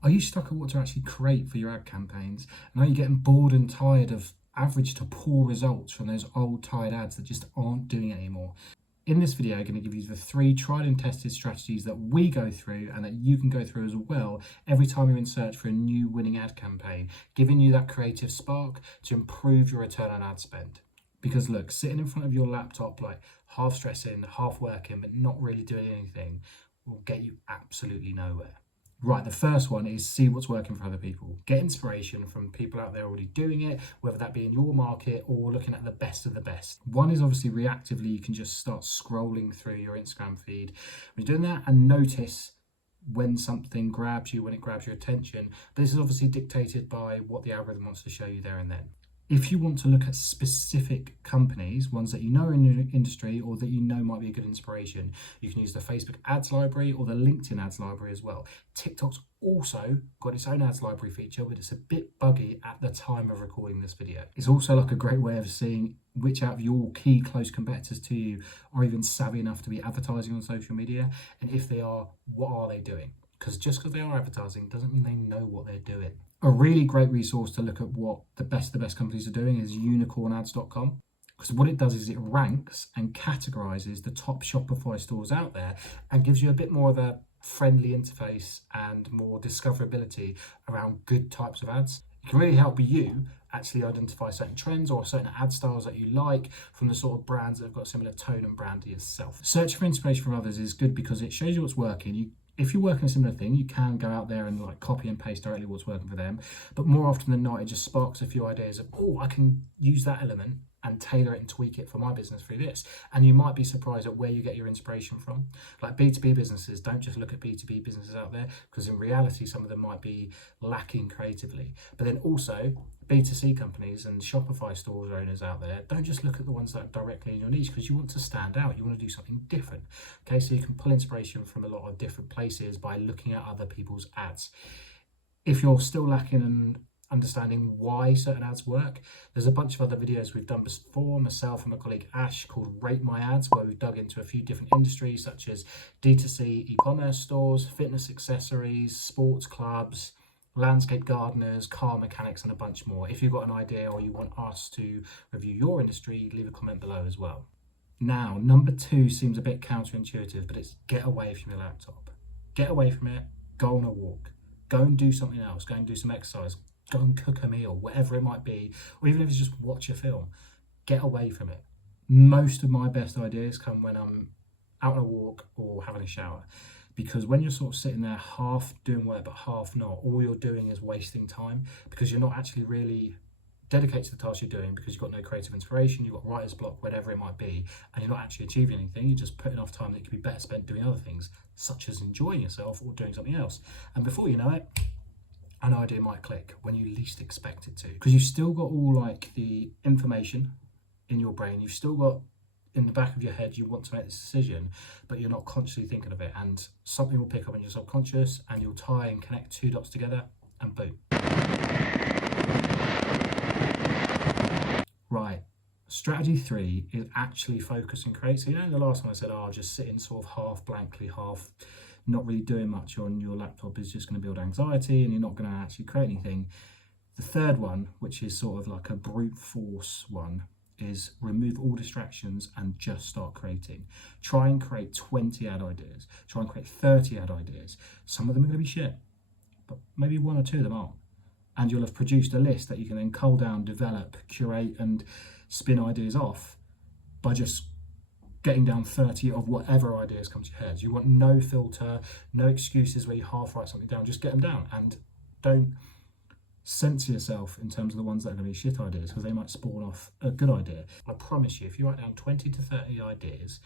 Are you stuck at what to actually create for your ad campaigns? And are you getting bored and tired of average to poor results from those old tired ads that just aren't doing it anymore? In this video, I'm going to give you the 3 tried and tested strategies that we go through and that you can go through as well every time you're in search for a new winning ad campaign, giving you that creative spark to improve your return on ad spend. Because look, sitting in front of your laptop, like half stressing, half working, but not really doing anything, will get you absolutely nowhere. Right, the first one is see what's working for other people. Get inspiration from people out there already doing it, whether that be in your market or looking at the best of the best. One is obviously reactively, you can just start scrolling through your Instagram feed. When you're doing that, and notice when something grabs you, when it grabs your attention. But this is obviously dictated by what the algorithm wants to show you there and then. If you want to look at specific companies, ones that you know are in your industry or that you know might be a good inspiration, you can use the Facebook ads library or the LinkedIn ads library as well. TikTok's also got its own ads library feature, but it's a bit buggy at the time of recording this video. It's also like a great way of seeing which out of your key close competitors to you are even savvy enough to be advertising on social media, and if they are, what are they doing? Because just because they are advertising doesn't mean they know what they're doing. A really great resource to look at what the best companies are doing is unicornads.com, because what it does is it ranks and categorizes the top Shopify stores out there and gives you a bit more of a friendly interface and more discoverability around good types of ads. It can really help you actually identify certain trends or certain ad styles that you like from the sort of brands that have got a similar tone and brand to yourself. Search for inspiration from others is good because it shows you what's working. If you're working a similar thing, you can go out there and like copy and paste directly what's working for them. But more often than not, it just sparks a few ideas of, oh, I can use that element and tailor it and tweak it for my business through this. And you might be surprised at where you get your inspiration from. Like B2B businesses, don't just look at B2B businesses out there, because in reality, some of them might be lacking creatively. But then also B2C companies and Shopify stores owners out there, don't just look at the ones that are directly in your niche, because you want to stand out. You want to do something different. Okay, so you can pull inspiration from a lot of different places by looking at other people's ads. If you're still lacking in understanding why certain ads work, there's a bunch of other videos we've done before, myself and my colleague Ash, called Rate My Ads, where we've dug into a few different industries such as D2C e-commerce stores, fitness accessories, sports clubs, landscape gardeners, car mechanics, and a bunch more. If you've got an idea or you want us to review your industry, leave a comment below as well. Now, number 2 seems a bit counterintuitive, but it's get away from your laptop. Get away from it, go on a walk, go and do something else, go and do some exercise, go and cook a meal, whatever it might be, or even if it's just watch a film. Get away from it. Most of my best ideas come when I'm out on a walk or having a shower, because when you're sort of sitting there half doing work but half not, all you're doing is wasting time, because you're not actually really dedicated to the task you're doing, because you've got no creative inspiration, you've got writer's block, whatever it might be, and you're not actually achieving anything. You're just putting off time that could be better spent doing other things, such as enjoying yourself or doing something else. And before you know it, an idea might click when you least expect it to, because you've still got all like the information in your brain, you've still got in the back of your head you want to make this decision, but you're not consciously thinking of it, and something will pick up in your subconscious and you'll tie and connect 2 dots together and boom. Right, strategy 3 is actually focus and create. So you know, in the last one I said, oh, just sitting sort of half blankly, half not really doing much on your laptop is just going to build anxiety and you're not going to actually create anything. The third one, which is sort of like a brute force one, is remove all distractions and just start creating. Try and create 20 ad ideas. Try and create 30 ad ideas. Some of them are going to be shit, but maybe 1 or 2 of them aren't. And you'll have produced a list that you can then cull down, develop, curate, and spin ideas off by just getting down 30 of whatever ideas come to your head. You want no filter, no excuses where you half write something down. Just get them down and don't censor yourself in terms of the ones that are going to be shit ideas, because they might spawn off a good idea. I promise you, if you write down 20 to 30 ideas,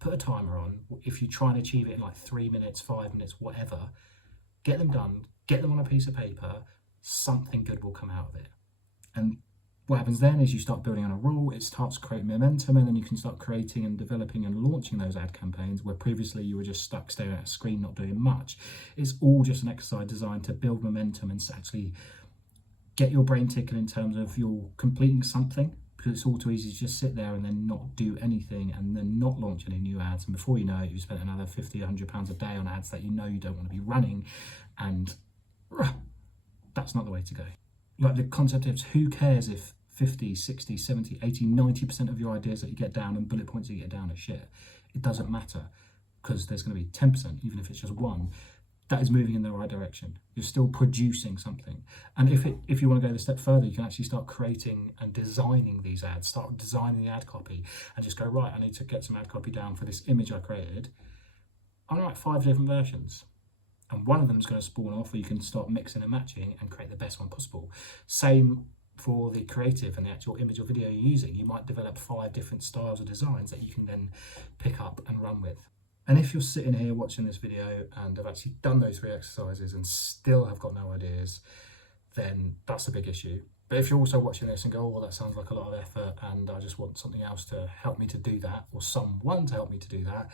put a timer on. If you try and achieve it in like 3 minutes, 5 minutes, whatever, get them done, get them on a piece of paper, something good will come out of it. And what happens then is you start building on a rule, it starts creating momentum, and then you can start creating and developing and launching those ad campaigns where previously you were just stuck staring at a screen not doing much. It's all just an exercise designed to build momentum and actually get your brain ticking in terms of you're completing something, because it's all too easy to just sit there and then not do anything and then not launch any new ads, and before you know it, you've spent another £50, £100 a day on ads that you know you don't want to be running, and That's not the way to go. Like, the concept is, who cares if 50, 60, 70, 80, 90% of your ideas that you get down and bullet points that you get down are shit? It doesn't matter, because there's going to be 10%, even if it's just one, that is moving in the right direction. You're still producing something. And if you want to go a step further, you can actually start creating and designing these ads, start designing the ad copy, and just go, right, I need to get some ad copy down for this image I created. I'm going to write 5 different versions. And one of them is going to spawn off, where you can start mixing and matching and create the best one possible. Same for the creative and the actual image or video you're using. You might develop 5 different styles or designs that you can then pick up and run with. And if you're sitting here watching this video and have actually done those 3 exercises and still have got no ideas, then that's a big issue. But if you're also watching this and go, oh, well, that sounds like a lot of effort and I just want something else to help me to do that, or someone to help me to do that,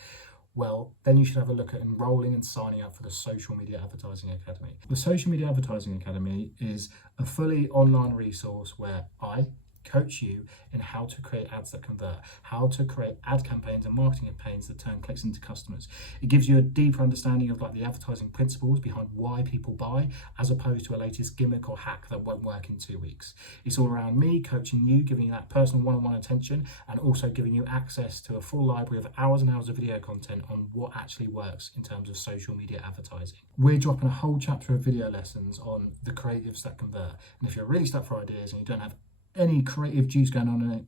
well, then you should have a look at enrolling and signing up for the Social Media Advertising Academy. The Social Media Advertising Academy is a fully online resource where I coach you in how to create ads that convert, how to create ad campaigns and marketing campaigns that turn clicks into customers. It gives you a deeper understanding of like the advertising principles behind why people buy, as opposed to a latest gimmick or hack that won't work in 2 weeks. It's all around me coaching you, giving you that personal one-on-one attention, and also giving you access to a full library of hours and hours of video content on what actually works in terms of social media advertising. We're dropping a whole chapter of video lessons on the creatives that convert. And if you're really stuck for ideas and you don't have any creative juice going on in it,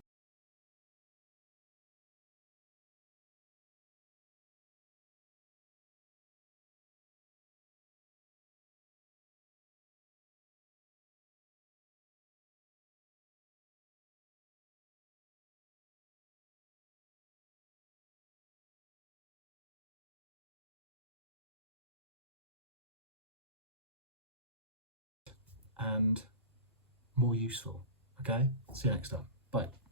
and more useful. Okay, see you next time. Bye.